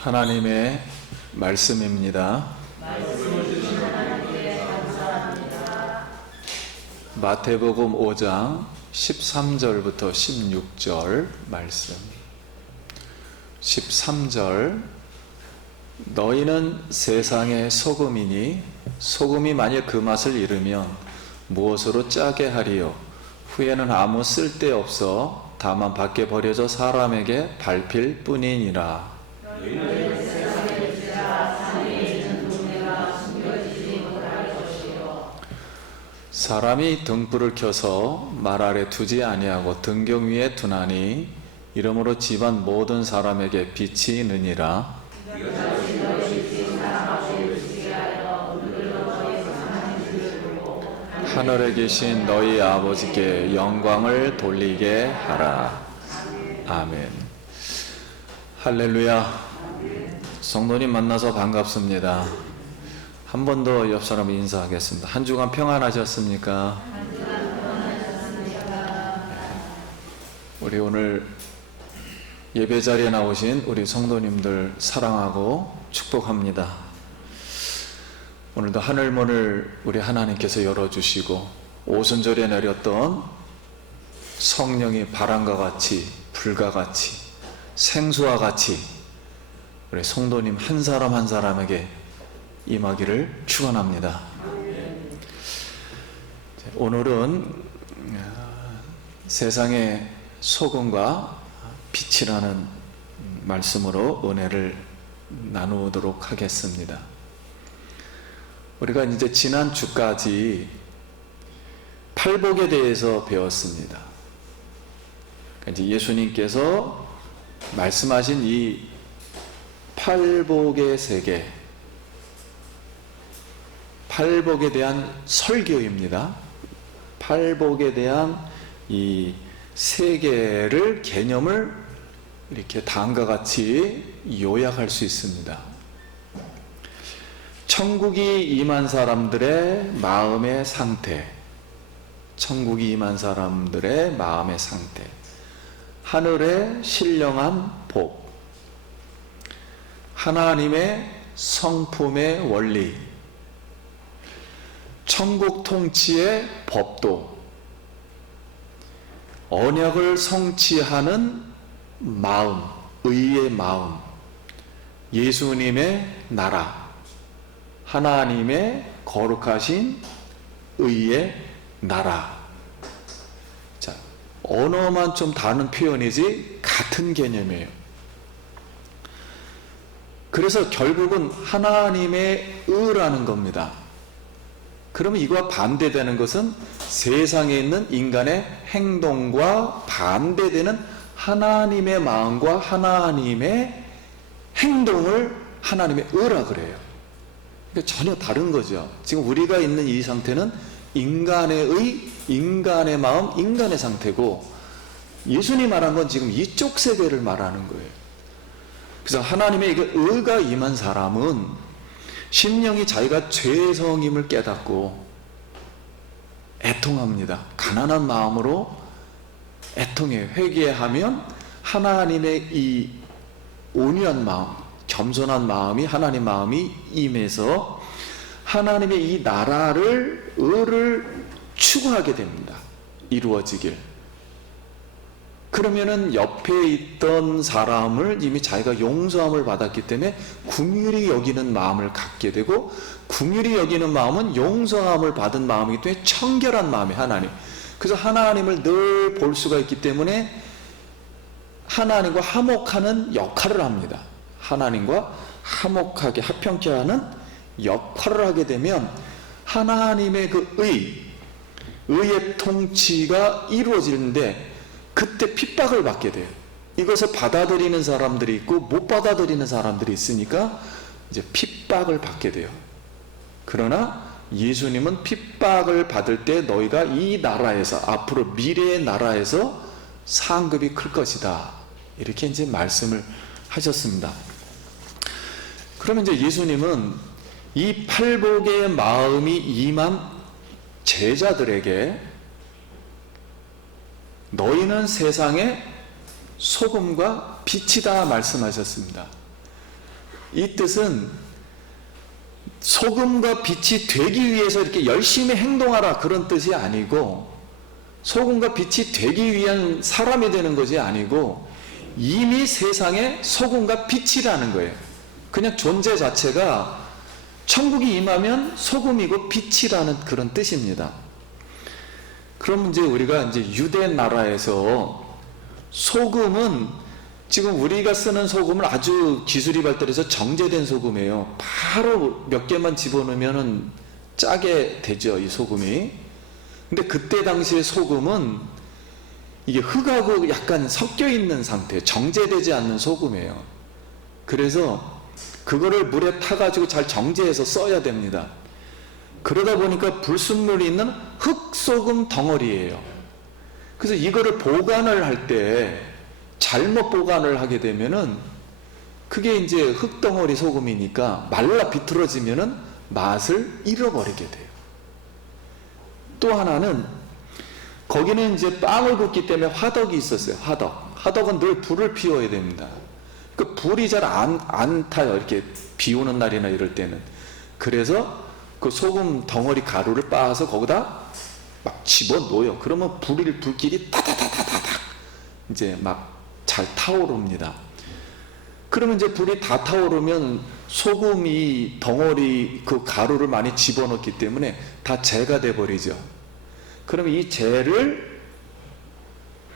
하나님의 말씀입니다. 마태복음 5장 13절부터 16절 말씀. 13절, 너희는 세상의 소금이니 소금이 만일 그 맛을 잃으면 무엇으로 짜게 하리요? 후에는 아무 쓸데없어 다만 밖에 버려져 사람에게 밟힐 뿐이니라. 사람이 등불을 켜서 말 아래 두지 아니하고 등경 위에 두나니 이러므로 집안 모든 사람에게 빛이 느니라. 하늘에 계신 너희 아버지께 영광을 돌리게 하라. 아멘. 할렐루야. 성도님 만나서 반갑습니다. 한 번 더 옆 사람 인사하겠습니다. 한 주간 평안하셨습니까? 우리 오늘 예배 자리에 나오신 우리 성도님들 사랑하고 축복합니다. 오늘도 하늘문을 우리 하나님께서 열어주시고 오순절에 내렸던 성령이 바람과 같이 불과 같이 생수와 같이 우리 성도님 한 사람 한 사람에게 임하기를 축원합니다. 오늘은 세상의 소금과 빛이라는 말씀으로 은혜를 나누도록 하겠습니다. 우리가 이제 지난 주까지 팔복에 대해서 배웠습니다. 이제 예수님께서 말씀하신 이 팔복의 세계, 팔복에 대한 설교입니다. 팔복에 대한 이 세계를 개념을 이렇게 다음과 같이 요약할 수 있습니다. 천국이 임한 사람들의 마음의 상태, 천국이 임한 사람들의 마음의 상태, 하늘의 신령한 복, 하나님의 성품의 원리, 천국 통치의 법도, 언약을 성취하는 마음, 의의 마음, 예수님의 나라, 하나님의 거룩하신 의의 나라. 자, 언어만 좀 다른 표현이지 같은 개념이에요. 그래서 결국은 하나님의 의라는 겁니다. 그러면 이거와 반대되는 것은 세상에 있는 인간의 행동과 반대되는 하나님의 마음과 하나님의 행동을 하나님의 의라 그래요. 그러니까 전혀 다른 거죠. 지금 우리가 있는 이 상태는 인간의 의, 인간의 마음, 인간의 상태고, 예수님 말한 건 지금 이쪽 세계를 말하는 거예요. 그래서 하나님의 의가 임한 사람은 심령이 자기가 죄의 성임을 깨닫고 애통합니다. 가난한 마음으로 애통해요. 회개하면 하나님의 이 온유한 마음, 겸손한 마음이, 하나님 마음이 임해서 하나님의 이 나라를, 의를 추구하게 됩니다. 이루어지길. 그러면은 옆에 있던 사람을 이미 자기가 용서함을 받았기 때문에 긍휼히 여기는 마음을 갖게 되고, 긍휼히 여기는 마음은 용서함을 받은 마음이기 때문에 청결한 마음이 하나님. 그래서 하나님을 늘 볼 수가 있기 때문에 하나님과 화목하는 역할을 합니다. 하나님과 화목하게 합평케 하는 역할을 하게 되면 하나님의 그 의의 통치가 이루어지는데, 그때 핍박을 받게 돼요. 이것을 받아들이는 사람들이 있고 못 받아들이는 사람들이 있으니까 이제 핍박을 받게 돼요. 그러나 예수님은 핍박을 받을 때 너희가 이 나라에서, 앞으로 미래의 나라에서 상급이 클 것이다, 이렇게 이제 말씀을 하셨습니다. 그러면 이제 예수님은 이 팔복의 마음이 임한 제자들에게 너희는 세상의 소금과 빛이다 말씀하셨습니다. 이 뜻은 소금과 빛이 되기 위해서 이렇게 열심히 행동하라 그런 뜻이 아니고, 소금과 빛이 되기 위한 사람이 되는 것이 아니고 이미 세상에 소금과 빛이라는 거예요. 그냥 존재 자체가 천국이 임하면 소금이고 빛이라는 그런 뜻입니다. 그럼 이제 우리가 이제 유대 나라에서 소금은 지금 우리가 쓰는 소금은 아주 기술이 발달해서 정제된 소금이에요. 바로 몇 개만 집어넣으면 짜게 되죠, 이 소금이. 근데 그때 당시의 소금은 이게 흙하고 약간 섞여 있는 상태, 정제되지 않는 소금이에요. 그래서 그거를 물에 타가지고 잘 정제해서 써야 됩니다. 그러다 보니까 불순물이 있는 흙소금 덩어리예요. 그래서 이거를 보관을 할 때 잘못 보관을 하게 되면은 그게 이제 흙덩어리 소금이니까 말라 비틀어지면은 맛을 잃어버리게 돼요. 또 하나는 거기는 이제 빵을 굽기 때문에 화덕이 있었어요. 화덕은 늘 불을 피워야 됩니다. 그 불이 잘 안 타요. 이렇게 비 오는 날이나 이럴 때는. 그래서 그 소금 덩어리 가루를 빻아서 거기다 막 집어넣어요. 그러면 불길이 타타타타타닥 이제 막 잘 타오릅니다. 그러면 이제 불이 다 타오르면 소금이 덩어리 그 가루를 많이 집어넣기 때문에 다 재가 돼 버리죠. 그러면 이 재를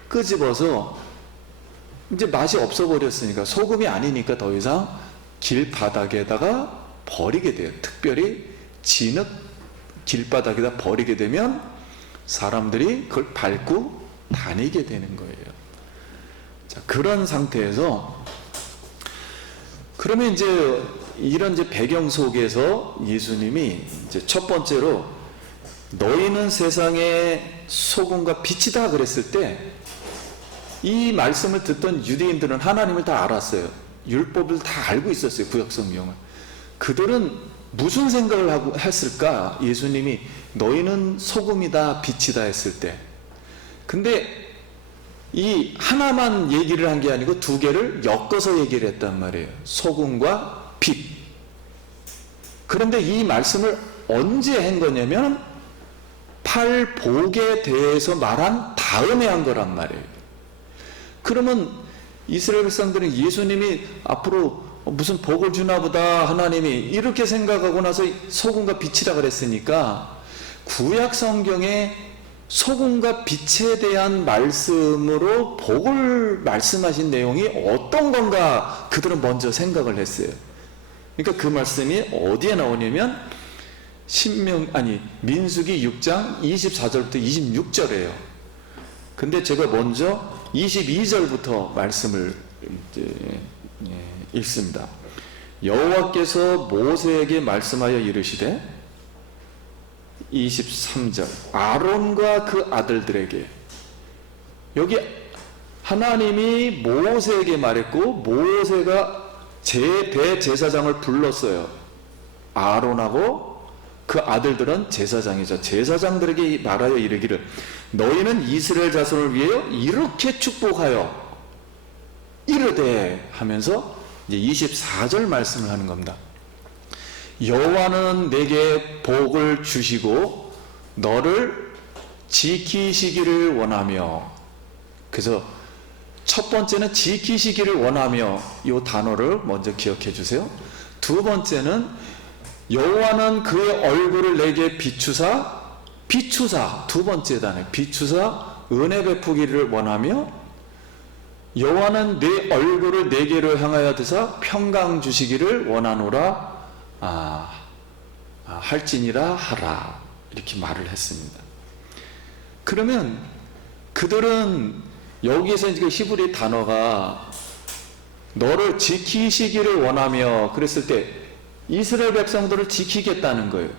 끄집어서 이제 맛이 없어 버렸으니까 소금이 아니니까 더 이상 길바닥에다가 버리게 돼요. 특별히 진흙 길바닥에다 버리게 되면 사람들이 그걸 밟고 다니게 되는 거예요. 자, 그런 상태에서 그러면 이제 이런 이제 배경 속에서 예수님이 이제 첫 번째로 너희는 세상의 소금과 빛이다 그랬을 때 이 말씀을 듣던 유대인들은 하나님을 다 알았어요. 율법을 다 알고 있었어요. 구약 성경을. 그들은 무슨 생각을 하고 했을까? 예수님이 너희는 소금이다 빛이다 했을 때. 근데 이 하나만 얘기를 한 게 아니고 두 개를 엮어서 얘기를 했단 말이에요. 소금과 빛. 그런데 이 말씀을 언제 한 거냐면 팔복에 대해서 말한 다음에 한 거란 말이에요. 그러면 이스라엘 백성들은 예수님이 앞으로 무슨 복을 주나 보다 하나님이 이렇게 생각하고 나서 소금과 빛이라 그랬으니까 구약 성경에 소금과 빛에 대한 말씀으로 복을 말씀하신 내용이 어떤 건가 그들은 먼저 생각을 했어요. 그러니까 그 말씀이 어디에 나오냐면 민수기 6장 24절부터 26절이에요. 근데 제가 먼저 22절부터 말씀을 읽습니다. 여호와께서 모세에게 말씀하여 이르시되 23절 아론과 그 아들들에게, 여기 하나님이 모세에게 말했고 모세가 대제사장을 불렀어요. 아론하고 그 아들들은 제사장이죠. 제사장들에게 말하여 이르기를 너희는 이스라엘 자손을 위하여 이렇게 축복하여 이르되 하면서 이제 24절 말씀을 하는 겁니다. 여호와는 내게 복을 주시고 너를 지키시기를 원하며, 그래서 첫 번째는 지키시기를 원하며 이 단어를 먼저 기억해 주세요. 두 번째는 여호와는 그의 얼굴을 내게 비추사 두 번째 단어 비추사 은혜 베푸기를 원하며 여호와는 내 얼굴을 내게로 향하여 드사 평강 주시기를 원하노라 할지니라 하라, 이렇게 말을 했습니다. 그러면 그들은 여기에서 이제 히브리 단어가 너를 지키시기를 원하며 그랬을 때 이스라엘 백성들을 지키겠다는 거예요.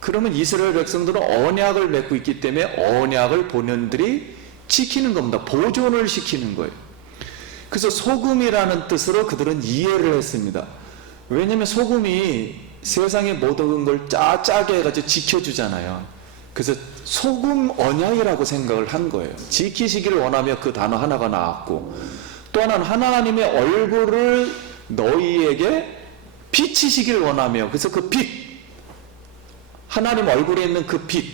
그러면 이스라엘 백성들은 언약을 맺고 있기 때문에 언약을 본인들이 지키는 겁니다. 보존을 시키는 거예요. 그래서 소금이라는 뜻으로 그들은 이해를 했습니다. 왜냐하면 소금이 세상의 모든 걸 짜게 해가지고 지켜주잖아요. 그래서 소금 언약이라고 생각을 한 거예요. 지키시기를 원하며 그 단어 하나가 나왔고, 또 하나는 하나님의 얼굴을 너희에게 빛이시길 원하며, 그래서 그 빛, 하나님 얼굴에 있는 그 빛,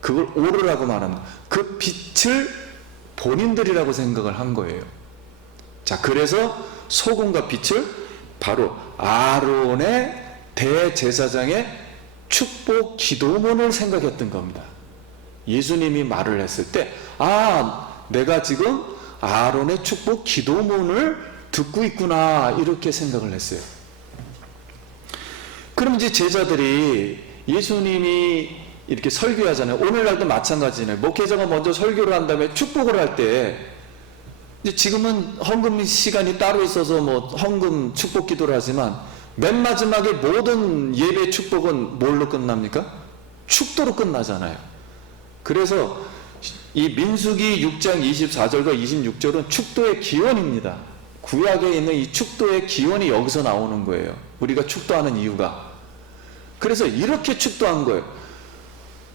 그걸 오르라고 말합니다. 그 빛을 본인들이라고 생각을 한 거예요. 자, 그래서 소금과 빛을 바로 아론의 대제사장의 축복 기도문을 생각했던 겁니다. 예수님이 말을 했을 때, 내가 지금 아론의 축복 기도문을 듣고 있구나, 이렇게 생각을 했어요. 그럼 이제 제자들이 예수님이 이렇게 설교하잖아요. 오늘날도 마찬가지네요. 목회자가 먼저 설교를 한 다음에 축복을 할 때, 이제 지금은 헌금 시간이 따로 있어서 헌금 축복 기도를 하지만, 맨 마지막에 모든 예배 축복은 뭘로 끝납니까? 축도로 끝나잖아요. 그래서 이 민수기 6장 24절과 26절은 축도의 기원입니다. 구약에 있는 이 축도의 기원이 여기서 나오는 거예요. 우리가 축도하는 이유가. 그래서 이렇게 축도한 거예요.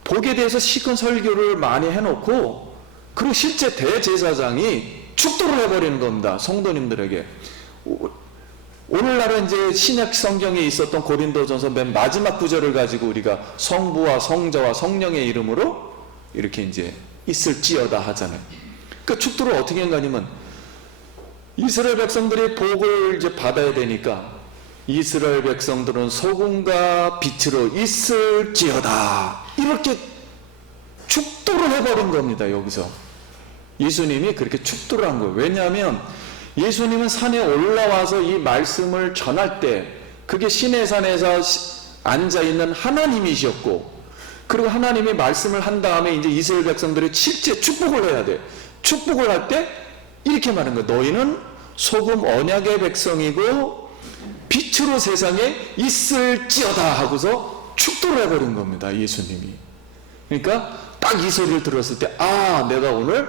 복에 대해서 시큰 설교를 많이 해놓고, 그리고 실제 대제사장이 축도를 해버리는 겁니다. 성도님들에게. 오늘날은 이제 신약 성경에 있었던 고린도전서 맨 마지막 구절을 가지고 우리가 성부와 성자와 성령의 이름으로 이렇게 이제 있을지어다 하잖아요. 그 축도를 어떻게 한가냐면, 이스라엘 백성들이 복을 이제 받아야 되니까 이스라엘 백성들은 소금과 빛으로 있을지어다, 이렇게 축도를 해버린 겁니다. 여기서 예수님이 그렇게 축도를 한 거예요. 왜냐하면 예수님은 산에 올라와서 이 말씀을 전할 때 그게 시내산에서 앉아있는 하나님이셨고, 그리고 하나님이 말씀을 한 다음에 이제 이스라엘 백성들이 실제 축복을 해야 돼. 축복을 할 때 이렇게 말하는 거예요. 너희는 소금 언약의 백성이고 빛으로 세상에 있을지어다 하고서 축도를 해버린 겁니다. 예수님이. 그러니까 딱 이 소리를 들었을 때, 내가 오늘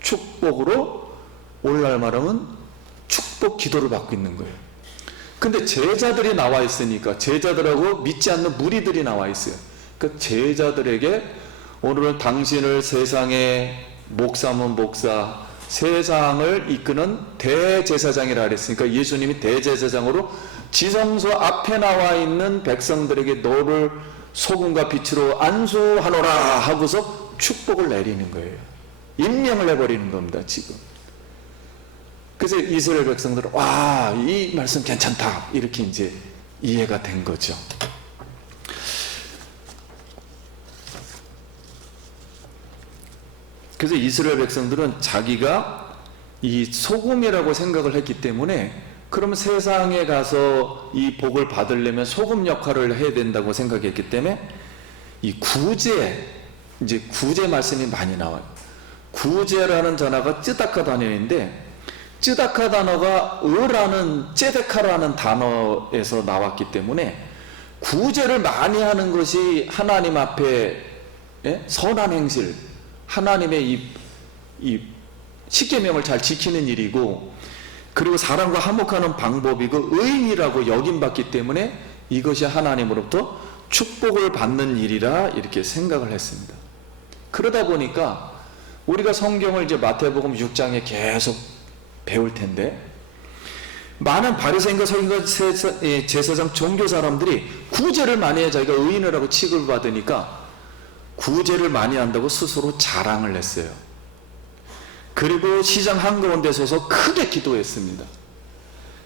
축복으로, 오늘날 말하면 축복 기도를 받고 있는 거예요. 근데 제자들이 나와 있으니까, 제자들하고 믿지 않는 무리들이 나와 있어요. 그 제자들에게 오늘은 당신을 세상의 목사면 목사, 세상을 이끄는 대제사장이라 그랬으니까 예수님이 대제사장으로 지성소 앞에 나와 있는 백성들에게 너를 소금과 빛으로 안수하노라 하고서 축복을 내리는 거예요. 임명을 해버리는 겁니다, 지금. 그래서 이스라엘 백성들은 이 말씀 괜찮다, 이렇게 이제 이해가 된 거죠. 그래서 이스라엘 백성들은 자기가 이 소금이라고 생각을 했기 때문에, 그러면 세상에 가서 이 복을 받으려면 소금 역할을 해야 된다고 생각했기 때문에 이 구제 말씀이 많이 나와요. 구제라는 단어가 쯔다카 단어인데, 쯔다카 단어가 으라는 쯔데카라는 단어에서 나왔기 때문에 구제를 많이 하는 것이 하나님 앞에 선한 행실, 하나님의 이 십계명을 잘 지키는 일이고, 그리고 사람과 화목하는 방법이고 의인이라고 여김받기 때문에 이것이 하나님으로부터 축복을 받는 일이라 이렇게 생각을 했습니다. 그러다 보니까 우리가 성경을 이제 마태복음 6장에 계속 배울 텐데, 많은 바리새인과 서기관과 제사장 종교 사람들이 구제를 많이 해 자기가 의인이라고 취급을 받으니까 구제를 많이 한다고 스스로 자랑을 했어요. 그리고 시장 한가운데 서서 크게 기도했습니다.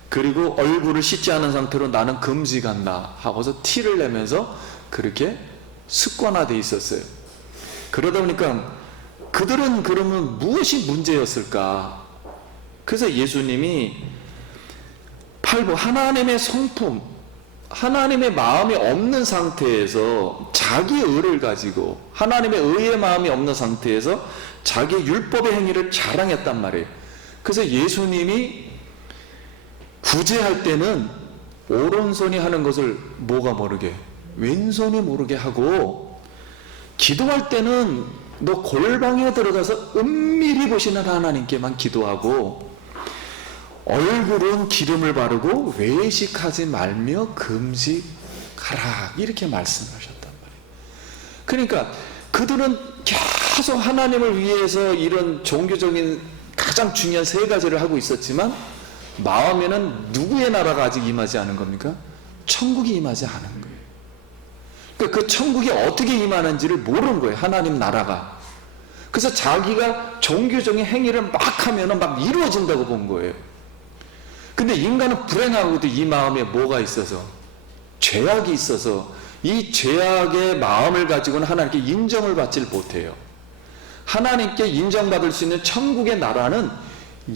그리고 얼굴을 씻지 않은 상태로 나는 금식한다 하고서 티를 내면서 그렇게 습관화되어 있었어요. 그러다 보니까 그들은 그러면 무엇이 문제였을까? 그래서 예수님이 하나님의 성품, 하나님의 마음이 없는 상태에서 자기 의를 가지고, 하나님의 의의 마음이 없는 상태에서 자기 율법의 행위를 자랑했단 말이에요. 그래서 예수님이 구제할 때는 오른손이 하는 것을 뭐가 모르게, 왼손이 모르게 하고, 기도할 때는 너 골방에 들어가서 은밀히 보시는 하나님께만 기도하고, 얼굴은 기름을 바르고 외식하지 말며 금식하라, 이렇게 말씀하셨단 말이에요. 그러니까 그들은 계속 하나님을 위해서 이런 종교적인 가장 중요한 세 가지를 하고 있었지만, 마음에는 누구의 나라가 아직 임하지 않은 겁니까? 천국이 임하지 않은 거예요. 그러니까 그 천국이 어떻게 임하는지를 모르는 거예요. 하나님 나라가. 그래서 자기가 종교적인 행위를 막 하면은 막 이루어진다고 본 거예요. 근데 인간은 불행하고도 이 마음에 뭐가 있어서? 죄악이 있어서 이 죄악의 마음을 가지고는 하나님께 인정을 받질 못해요. 하나님께 인정받을 수 있는 천국의 나라는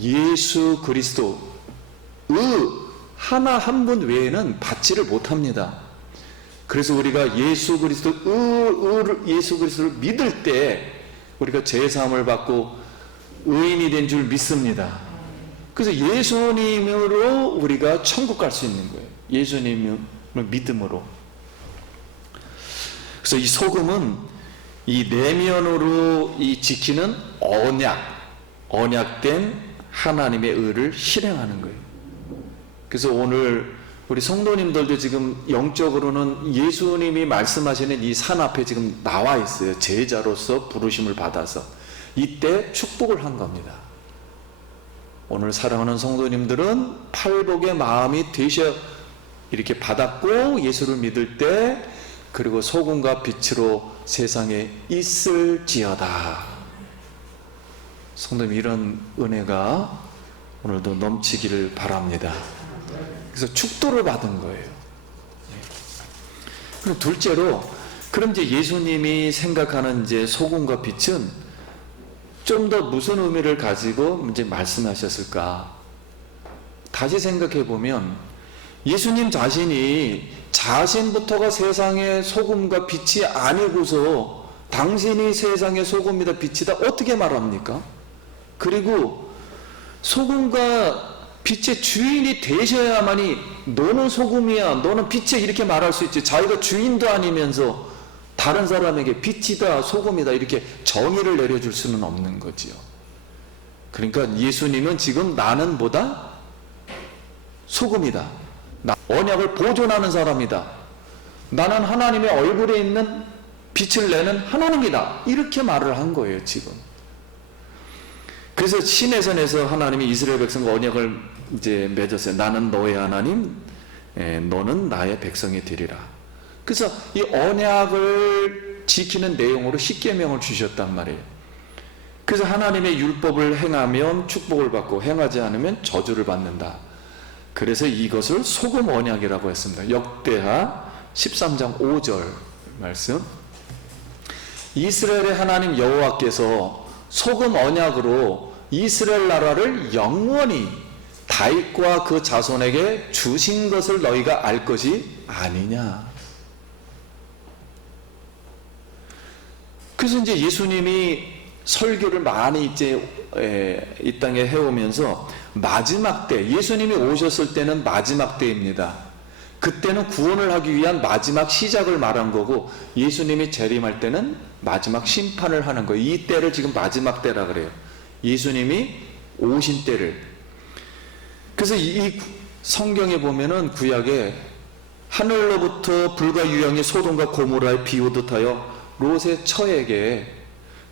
예수 그리스도의 하나 한 분 외에는 받지를 못합니다. 그래서 우리가 예수 그리스도를 믿을 때 우리가 죄사함을 받고 의인이 된 줄 믿습니다. 그래서 예수님으로 우리가 천국 갈 수 있는 거예요. 예수님을 믿음으로. 그래서 이 소금은 이 내면으로 이 지키는 언약된 하나님의 의를 실행하는 거예요. 그래서 오늘 우리 성도님들도 지금 영적으로는 예수님이 말씀하시는 이 산 앞에 지금 나와 있어요. 제자로서 부르심을 받아서 이때 축복을 한 겁니다. 오늘 사랑하는 성도님들은 팔복의 마음이 되셔 이렇게 받았고 예수를 믿을 때 그리고 소금과 빛으로 세상에 있을지어다. 성도님 이런 은혜가 오늘도 넘치기를 바랍니다. 그래서 축도를 받은 거예요. 그럼 둘째로 그럼 이제 예수님이 생각하는 이제 소금과 빛은 좀 더 무슨 의미를 가지고 이제 말씀하셨을까? 다시 생각해 보면 예수님 자신이 자신부터가 세상의 소금과 빛이 아니고서 당신이 세상의 소금이다 빛이다 어떻게 말합니까? 그리고 소금과 빛의 주인이 되셔야만이 너는 소금이야 너는 빛이야 이렇게 말할 수 있지. 자기가 주인도 아니면서 다른 사람에게 빛이다 소금이다 이렇게 정의를 내려줄 수는 없는 거지요. 그러니까 예수님은 지금 나는 뭐다? 소금이다. 나 언약을 보존하는 사람이다. 나는 하나님의 얼굴에 있는 빛을 내는 하나님이다. 이렇게 말을 한 거예요 지금. 그래서 시내산에서 하나님이 이스라엘 백성과 언약을 이제 맺었어요. 나는 너의 하나님, 너는 나의 백성이 되리라. 그래서 이 언약을 지키는 내용으로 십계명을 주셨단 말이에요. 그래서 하나님의 율법을 행하면 축복을 받고 행하지 않으면 저주를 받는다. 그래서 이것을 소금 언약이라고 했습니다. 역대하 13장 5절 말씀. 이스라엘의 하나님 여호와께서 소금 언약으로 이스라엘 나라를 영원히 다윗과 그 자손에게 주신 것을 너희가 알 것이 아니냐. 그래서 이제 예수님이 설교를 많이 이제 이 땅에 해오면서 마지막 때, 예수님이 오셨을 때는 마지막 때입니다. 그때는 구원을 하기 위한 마지막 시작을 말한 거고 예수님이 재림할 때는 마지막 심판을 하는 거예요. 이 때를 지금 마지막 때라 그래요. 예수님이 오신 때를. 그래서 이 성경에 보면은 구약에 하늘로부터 불과 유황이 소돔과 고모라에 비오듯 하여 롯의 처에게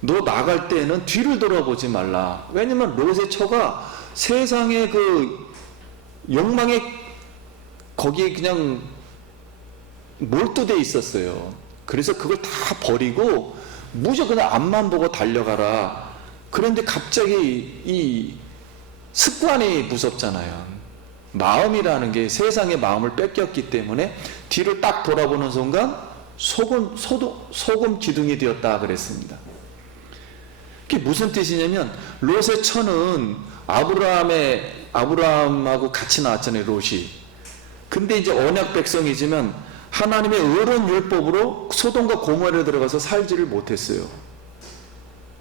너 나갈 때에는 뒤를 돌아보지 말라. 왜냐면 롯의 처가 세상의 그 욕망에 거기에 그냥 몰두돼 있었어요. 그래서 그걸 다 버리고 무조건 앞만 보고 달려가라. 그런데 갑자기 이 습관이 무섭잖아요. 마음이라는 게 세상의 마음을 뺏겼기 때문에 뒤를 딱 돌아보는 순간 소금 기둥이 되었다 그랬습니다. 그게 무슨 뜻이냐면 롯의 처는 아브라함하고 같이 나왔잖아요. 롯이. 근데 이제 언약 백성이지만 하나님의 의로운 율법으로 소돔과 고모라에 들어가서 살지를 못했어요.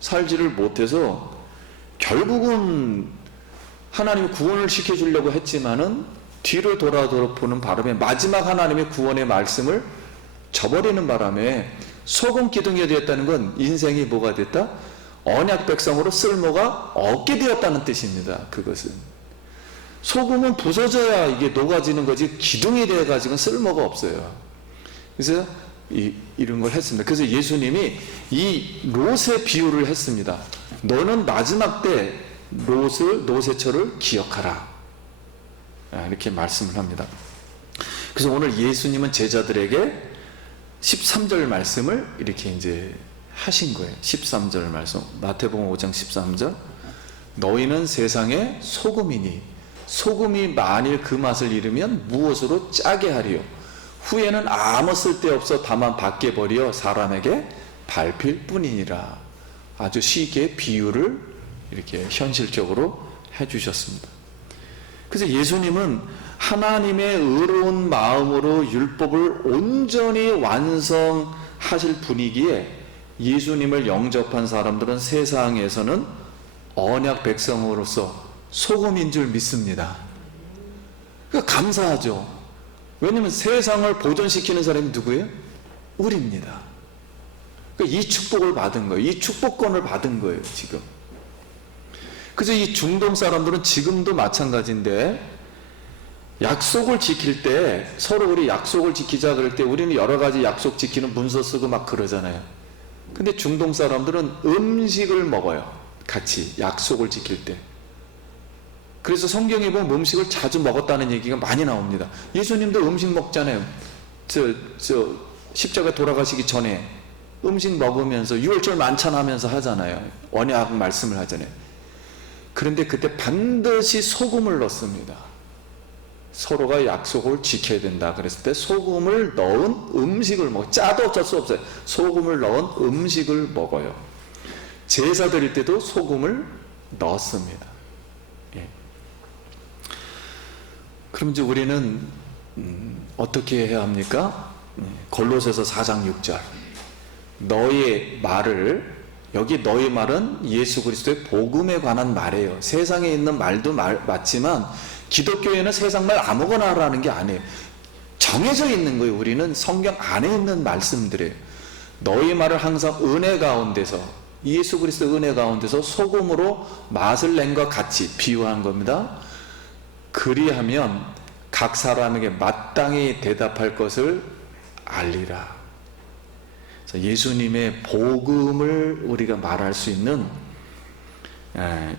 살지를 못해서 결국은 하나님이 구원을 시켜주려고 했지만은 뒤를 돌아보는 바람에 마지막 하나님의 구원의 말씀을 저버리는 바람에 소금 기둥이 되었다는 건 인생이 뭐가 됐다? 언약 백성으로 쓸모가 없게 되었다는 뜻입니다. 그것은 소금은 부서져야 이게 녹아지는 거지 기둥이 되어가지고는 쓸모가 없어요. 그래서 이런 걸 했습니다. 그래서 예수님이 이 롯의 비유를 했습니다. 너는 마지막 때 롯의 처를 기억하라. 이렇게 말씀을 합니다. 그래서 오늘 예수님은 제자들에게 13절 말씀을 이렇게 이제 하신 거예요. 13절 말씀, 마태복음 5장 13절. 너희는 세상의 소금이니 소금이 만일 그 맛을 잃으면 무엇으로 짜게 하리요? 후에는 아무 쓸데없어 다만 밖에 버려 사람에게 밟힐 뿐이니라. 아주 쉽게 비유를 이렇게 현실적으로 해주셨습니다. 그래서 예수님은 하나님의 의로운 마음으로 율법을 온전히 완성하실 분이기에 예수님을 영접한 사람들은 세상에서는 언약 백성으로서 소금인 줄 믿습니다. 그러니까 감사하죠. 왜냐하면 세상을 보존시키는 사람이 누구예요? 우리입니다. 그러니까 이 축복을 받은 거예요. 이 축복권을 받은 거예요, 지금. 그래서 이 중동 사람들은 지금도 마찬가지인데, 약속을 지킬 때, 서로 우리 약속을 지키자 그럴 때 우리는 여러 가지 약속 지키는 문서 쓰고 막 그러잖아요. 근데 중동 사람들은 음식을 먹어요. 같이 약속을 지킬 때. 그래서 성경에 보면 음식을 자주 먹었다는 얘기가 많이 나옵니다. 예수님도 음식 먹잖아요. 십자가 돌아가시기 전에 음식 먹으면서 유월절 만찬하면서 하잖아요. 언약 말씀을 하잖아요. 그런데 그때 반드시 소금을 넣습니다. 서로가 약속을 지켜야 된다 그랬을 때 소금을 넣은 음식을 먹어요. 짜도 어쩔 수 없어요. 소금을 넣은 음식을 먹어요. 제사 드릴 때도 소금을 넣습니다. 예. 그럼 이제 우리는 어떻게 해야 합니까? 골로새서 4장 6절. 너의 말을, 여기 너의 말은 예수 그리스도의 복음에 관한 말이에요. 세상에 있는 말도 맞지만 기독교에는 세상 말 아무거나 하라는 게 아니에요. 정해져 있는 거예요. 우리는 성경 안에 있는 말씀들이에요. 너희 말을 항상 은혜 가운데서, 예수 그리스도 은혜 가운데서 소금으로 맛을 낸 것 같이 비유한 겁니다. 그리하면 각 사람에게 마땅히 대답할 것을 알리라. 예수님의 복음을 우리가 말할 수 있는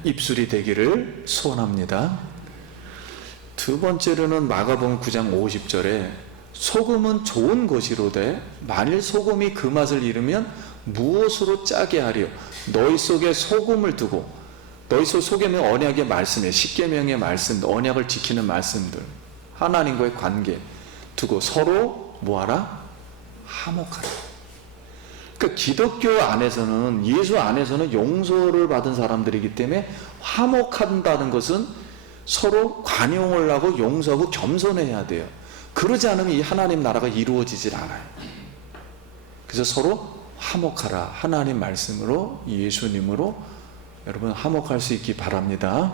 입술이 되기를 소원합니다. 두 번째로는 마가복음 9장 50절에 소금은 좋은 것이로되 만일 소금이 그 맛을 잃으면 무엇으로 짜게 하리요? 너희 속에 소금을 두고, 너희 속에는 언약의 말씀이에요. 십계명의 말씀, 언약을 지키는 말씀들, 하나님과의 관계 두고 서로 뭐하라? 화목하라. 그러니까 기독교 안에서는, 예수 안에서는 용서를 받은 사람들이기 때문에 화목한다는 것은 서로 관용을 하고 용서하고 겸손해야 돼요. 그러지 않으면 이 하나님 나라가 이루어지질 않아요. 그래서 서로 화목하라. 하나님 말씀으로, 예수님으로 여러분 화목할 수 있기 바랍니다.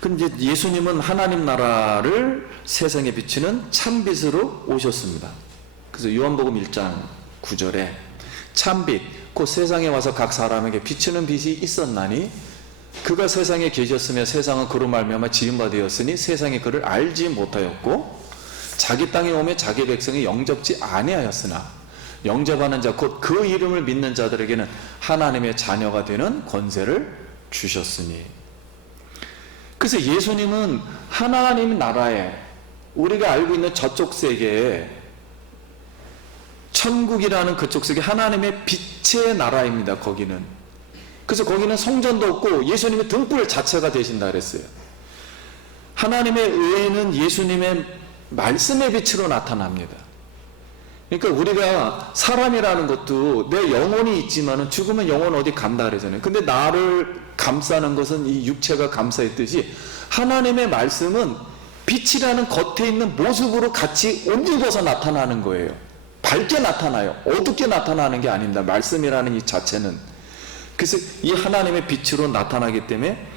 근데 예수님은 하나님 나라를 세상에 비치는 참빛으로 오셨습니다. 그래서 요한복음 1장 9절에 참빛, 곧 세상에 와서 각 사람에게 비추는 빛이 있었나니 그가 세상에 계셨으며 세상은 그로 말미암아 지은 바 되었으니 세상이 그를 알지 못하였고 자기 땅에 오며 자기 백성이 영접지 아니하였으나 영접하는 자 곧 그 이름을 믿는 자들에게는 하나님의 자녀가 되는 권세를 주셨으니. 그래서 예수님은 하나님 나라에, 우리가 알고 있는 저쪽 세계에, 천국이라는 그쪽 세계, 하나님의 빛의 나라입니다. 거기는. 그래서 거기는 성전도 없고 예수님의 등불 자체가 되신다 그랬어요. 하나님의 의는 예수님의 말씀의 빛으로 나타납니다. 그러니까 우리가 사람이라는 것도 내 영혼이 있지만은 죽으면 영혼 어디 간다 그러잖아요. 근데 나를 감싸는 것은 이 육체가 감싸있듯이 하나님의 말씀은 빛이라는 겉에 있는 모습으로 같이 옷 입어서 나타나는 거예요. 밝게 나타나요. 어둡게 나타나는 게 아닙니다. 말씀이라는 이 자체는. 그래서 이 하나님의 빛으로 나타나기 때문에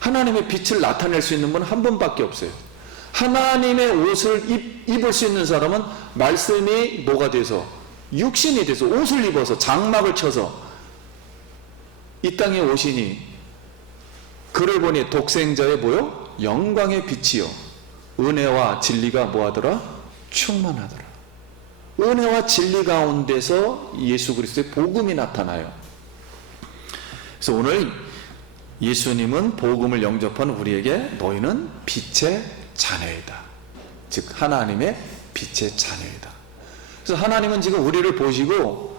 하나님의 빛을 나타낼 수 있는 분은 한 분밖에 없어요. 하나님의 옷을 입을 수 있는 사람은 말씀이 뭐가 돼서, 육신이 돼서 옷을 입어서 장막을 쳐서 이 땅에 오시니 그를 보니 독생자의 뭐요? 영광의 빛이요 은혜와 진리가 뭐하더라? 충만하더라. 은혜와 진리 가운데서 예수 그리스도의 복음이 나타나요. 그래서 오늘 예수님은 복음을 영접한 우리에게 너희는 빛의 자녀이다. 즉 하나님의 빛의 자녀이다. 그래서 하나님은 지금 우리를 보시고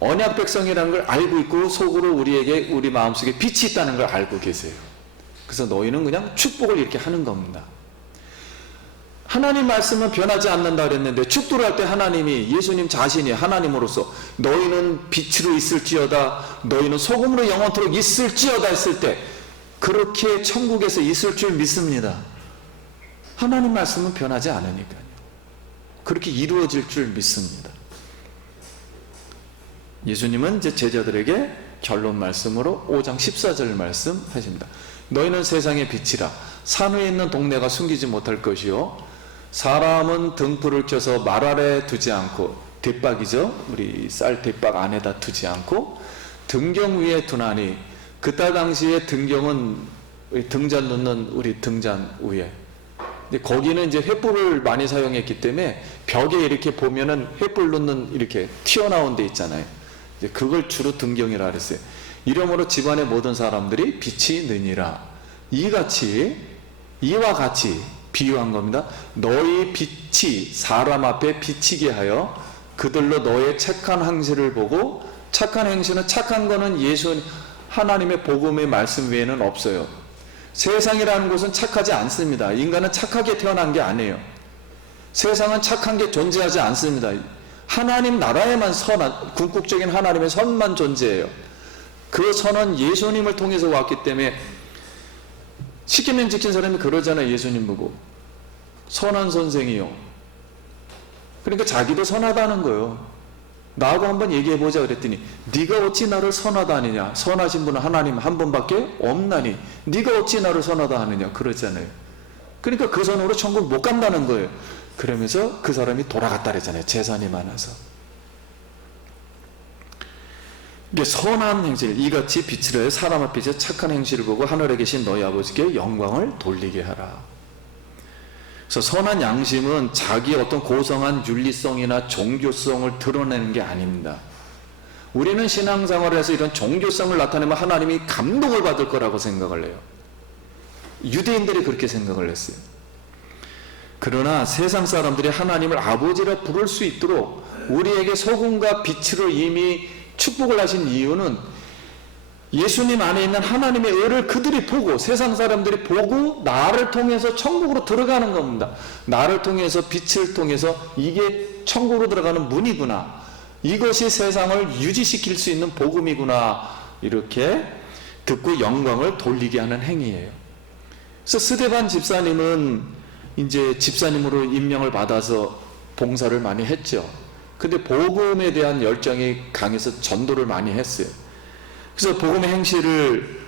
언약 백성이라는 걸 알고 있고 속으로 우리에게 우리 마음속에 빛이 있다는 걸 알고 계세요. 그래서 너희는 그냥 축복을 이렇게 하는 겁니다. 하나님 말씀은 변하지 않는다 그랬는데 축도를 할 때 하나님이 예수님 자신이 하나님으로서 너희는 빛으로 있을지어다 너희는 소금으로 영원토록 있을지어다 했을 때 그렇게 천국에서 있을 줄 믿습니다. 하나님 말씀은 변하지 않으니까요. 그렇게 이루어질 줄 믿습니다. 예수님은 이제 제자들에게 결론 말씀으로 5장 14절 말씀 하십니다. 너희는 세상의 빛이라 산 위에 있는 동네가 숨기지 못할 것이요 사람은 등불을 켜서 말 아래 두지 않고 뒷박이죠. 우리 쌀 뒷박 안에다 두지 않고 등경 위에 두나니 그때 당시에 등경은 등잔 놓는 우리 등잔 위에 거기는 이제 횃불을 많이 사용했기 때문에 벽에 이렇게 보면은 횃불 놓는 이렇게 튀어나온 데 있잖아요. 이제 그걸 주로 등경이라 그랬어요. 이러므로 집안의 모든 사람들이 빛이 느니라. 이와 같이 비유한 겁니다. 너희 빛이 사람 앞에 비치게 하여 그들로 너의 착한 행실을 보고 착한 행실은 착한 거는 예수 하나님의 복음의 말씀 외에는 없어요. 세상이라는 곳은 착하지 않습니다. 인간은 착하게 태어난 게 아니에요. 세상은 착한 게 존재하지 않습니다. 하나님 나라에만 선한 궁극적인 하나님의 선만 존재해요. 그 선은 예수님을 통해서 왔기 때문에 십계명 지킨 사람이 그러잖아요. 예수님 보고 선한 선생이요. 그러니까 자기도 선하다는 거예요. 나하고 한번 얘기해보자 그랬더니 네가 어찌 나를 선하다 하느냐. 선하신 분은 하나님 한 분밖에 없나니 네가 어찌 나를 선하다 하느냐 그러잖아요. 그러니까 그 선으로 천국 못 간다는 거예요. 그러면서 그 사람이 돌아갔다 그랬잖아요. 재산이 많아서. 이게 선한 행실 이같이 빛을 해 사람 앞에서 착한 행실을 보고 하늘에 계신 너희 아버지께 영광을 돌리게 하라. 그래서 선한 양심은 자기 어떤 고성한 윤리성이나 종교성을 드러내는 게 아닙니다. 우리는 신앙생활을 해서 이런 종교성을 나타내면 하나님이 감동을 받을 거라고 생각을 해요. 유대인들이 그렇게 생각을 했어요. 그러나 세상 사람들이 하나님을 아버지라 부를 수 있도록 우리에게 소금과 빛으로 이미 축복을 하신 이유는 예수님 안에 있는 하나님의 의를 그들이 보고 세상 사람들이 보고 나를 통해서 천국으로 들어가는 겁니다. 나를 통해서 빛을 통해서 이게 천국으로 들어가는 문이구나. 이것이 세상을 유지시킬 수 있는 복음이구나. 이렇게 듣고 영광을 돌리게 하는 행위예요. 그래서 스데반 집사님은 이제 집사님으로 임명을 받아서 봉사를 많이 했죠. 근데 복음에 대한 열정이 강해서 전도를 많이 했어요. 그래서 복음의 행실을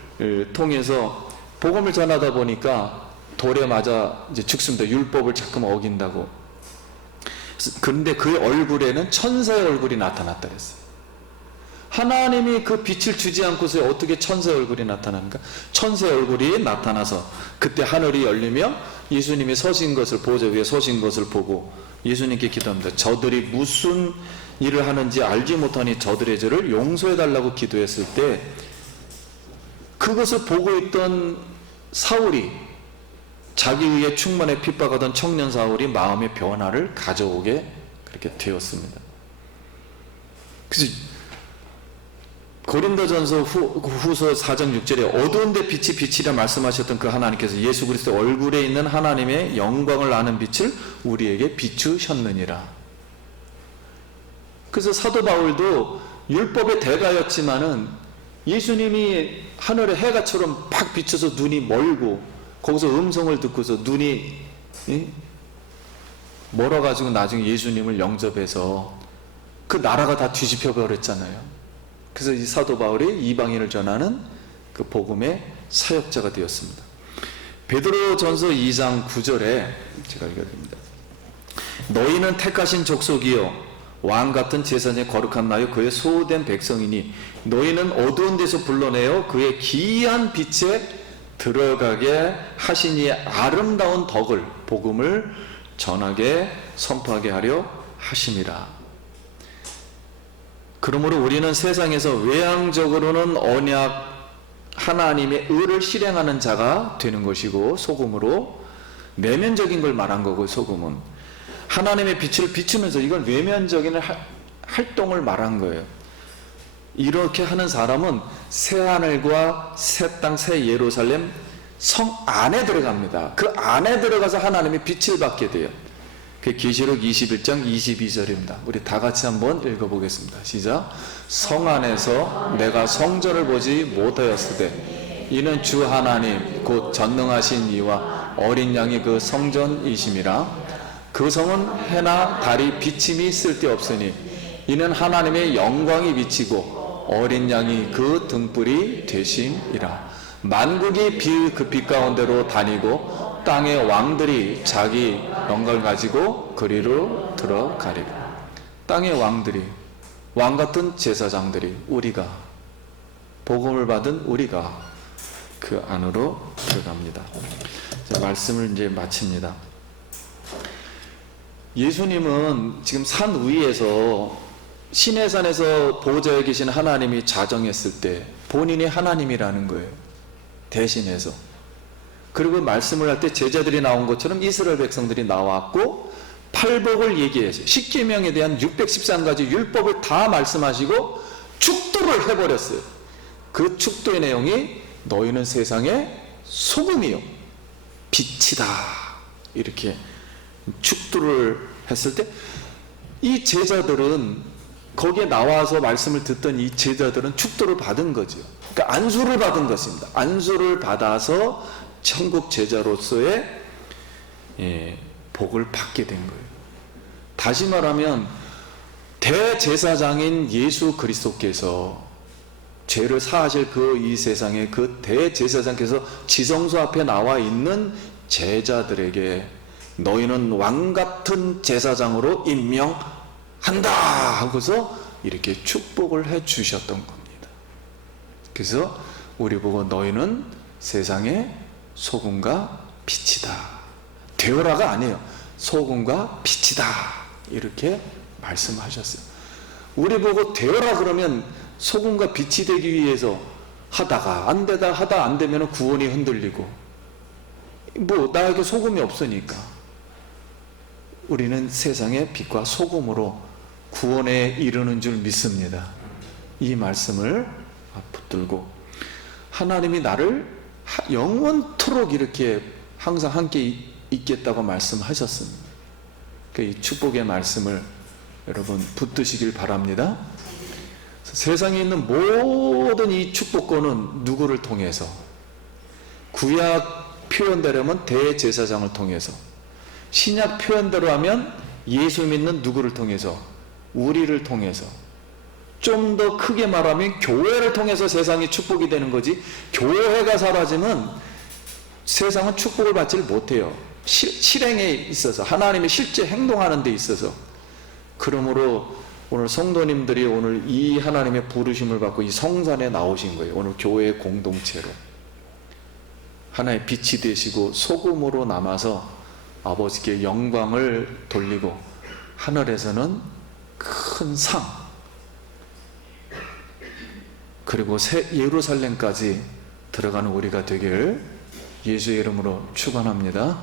통해서 복음을 전하다 보니까 돌에 맞아 이제 죽습니다. 율법을 자꾸만 어긴다고. 그런데 그의 얼굴에는 천사의 얼굴이 나타났다 그랬어요. 하나님이 그 빛을 주지 않고서 어떻게 천사의 얼굴이 나타납니까? 천사의 얼굴이 나타나서 그때 하늘이 열리며 예수님이 서신 것을 보좌 위에 서신 것을 보고 예수님께 기도합니다. 저들이 무슨 일을 하는지 알지 못하니 저들의 죄를 용서해 달라고 기도했을 때 그것을 보고 있던 사울이 자기 의에 충만에 핍박하던 청년 사울이 마음의 변화를 가져오게 그렇게 되었습니다. 그래서 고린도전서 후서 4장 6절에 어두운 데 빛이 빛이라 말씀하셨던 그 하나님께서 예수 그리스도 얼굴에 있는 하나님의 영광을 아는 빛을 우리에게 비추셨느니라. 그래서 사도 바울도 율법의 대가였지만은 예수님이 하늘의 해가처럼 팍 비춰서 눈이 멀고 거기서 음성을 듣고서 눈이 멀어가지고 나중에 예수님을 영접해서 그 나라가 다 뒤집혀 버렸잖아요. 그래서 이 사도 바울이 이방인을 전하는 그 복음의 사역자가 되었습니다. 베드로전서 2장 9절에 제가 읽어드립니다. 너희는 택하신 족속이요 왕같은 제사장의 거룩한 나요 그의 소유된 백성이니 너희는 어두운 데서 불러내어 그의 기이한 빛에 들어가게 하시니 아름다운 덕을 복음을 전하게 선포하게 하려 하심이라. 그러므로 우리는 세상에서 외향적으로는 언약 하나님의 의를 실행하는 자가 되는 것이고, 소금으로 내면적인 걸 말한 거고, 소금은 하나님의 빛을 비추면서 이건 외면적인 활동을 말한 거예요. 이렇게 하는 사람은 새 하늘과 새 땅, 새 예루살렘 성 안에 들어갑니다. 그 안에 들어가서 하나님의 빛을 받게 돼요. 그 계시록 21장 22절입니다. 우리 다 같이 한번 읽어보겠습니다. 시작. 성 안에서 내가 성전을 보지 못하였으되 이는 주 하나님 곧 전능하신 이와 어린 양이 그 성전이심이라. 그 성은 해나 달이 비침이 쓸데없으니 이는 하나님의 영광이 비치고 어린 양이 그 등불이 되심이라. 만국이 그 빛 가운데로 다니고 땅의 왕들이 자기 영광을 가지고 그리로 들어가리라. 땅의 왕들이, 왕 같은 제사장들이, 우리가, 복음을 받은 우리가 그 안으로 들어갑니다. 말씀을 이제 마칩니다. 예수님은 지금 산 위에서 시내산에서 보좌에 계신 하나님이 자정했을 때 본인이 하나님이라는 거예요. 대신해서. 그리고 말씀을 할 때 제자들이 나온 것처럼 이스라엘 백성들이 나왔고 팔복을 얘기해서 십계명에 대한 613가지 율법을 다 말씀하시고 축도를 해버렸어요. 그 축도의 내용이 너희는 세상의 소금이요 빛이다, 이렇게 축도를 했을 때 이 제자들은, 거기에 나와서 말씀을 듣던 이 제자들은 축도를 받은 거죠. 그러니까 안수를 받은 것입니다. 안수를 받아서 천국 제자로서의 복을 받게 된 거예요. 다시 말하면 대제사장인 예수 그리스도께서 죄를 사하실 그 이 세상의 그 대제사장께서 지성소 앞에 나와 있는 제자들에게 너희는 왕같은 제사장으로 임명한다 하고서 이렇게 축복을 해 주셨던 겁니다. 그래서 우리 보고 너희는 세상의 소금과 빛이다. 되어라가 아니에요. 소금과 빛이다. 이렇게 말씀하셨어요. 우리 보고 되어라 그러면 소금과 빛이 되기 위해서 하다가 안 되다 하다 안 되면 구원이 흔들리고, 뭐 나에게 소금이 없으니까. 우리는 세상의 빛과 소금으로 구원에 이르는 줄 믿습니다. 이 말씀을 붙들고 하나님이 나를 영원토록 이렇게 항상 함께 있겠다고 말씀하셨습니다. 이 축복의 말씀을 여러분 붙드시길 바랍니다. 세상에 있는 모든 이 축복권은 누구를 통해서? 구약 표현대로면 대제사장을 통해서, 신약 표현대로 하면 예수 믿는 누구를 통해서? 우리를 통해서. 좀 더 크게 말하면 교회를 통해서 세상이 축복이 되는 거지, 교회가 사라지면 세상은 축복을 받지 못해요. 실행에 있어서, 하나님이 실제 행동하는 데 있어서. 그러므로 오늘 성도님들이 오늘 이 하나님의 부르심을 받고 이 성산에 나오신 거예요. 오늘 교회 공동체로 하나의 빛이 되시고 소금으로 남아서 아버지께 영광을 돌리고 하늘에서는 큰 상, 그리고 새 예루살렘까지 들어가는 우리가 되길 예수의 이름으로 축원합니다.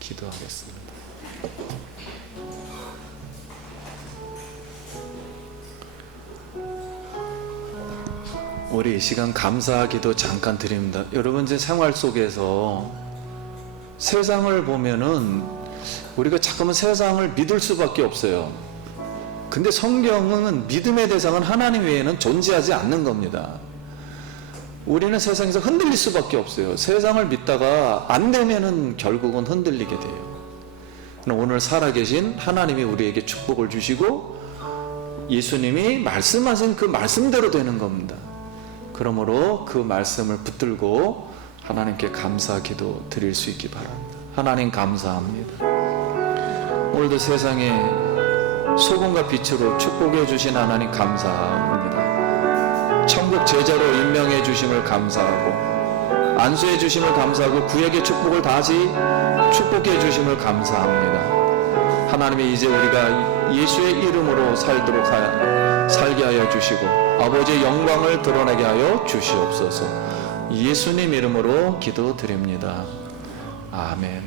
기도하겠습니다. 우리 이 시간 감사기도 잠깐 드립니다. 여러분, 제 생활 속에서 세상을 보면은 우리가 자꾸만 세상을 믿을 수밖에 없어요. 근데 성경은 믿음의 대상은 하나님 외에는 존재하지 않는 겁니다. 우리는 세상에서 흔들릴 수밖에 없어요. 세상을 믿다가 안 되면은 결국은 흔들리게 돼요. 오늘 살아계신 하나님이 우리에게 축복을 주시고 예수님이 말씀하신 그 말씀대로 되는 겁니다. 그러므로 그 말씀을 붙들고 하나님께 감사 기도 드릴 수 있기 바랍니다. 하나님 감사합니다. 오늘도 세상에 소금과 빛으로 축복해 주신 하나님 감사합니다. 천국 제자로 임명해 주심을 감사하고 안수해 주심을 감사하고 구약의 축복을 다시 축복해 주심을 감사합니다. 하나님이 이제 우리가 예수의 이름으로 살도록 하여 살게 하여 주시고 아버지의 영광을 드러내게 하여 주시옵소서. 예수님 이름으로 기도드립니다. 아멘.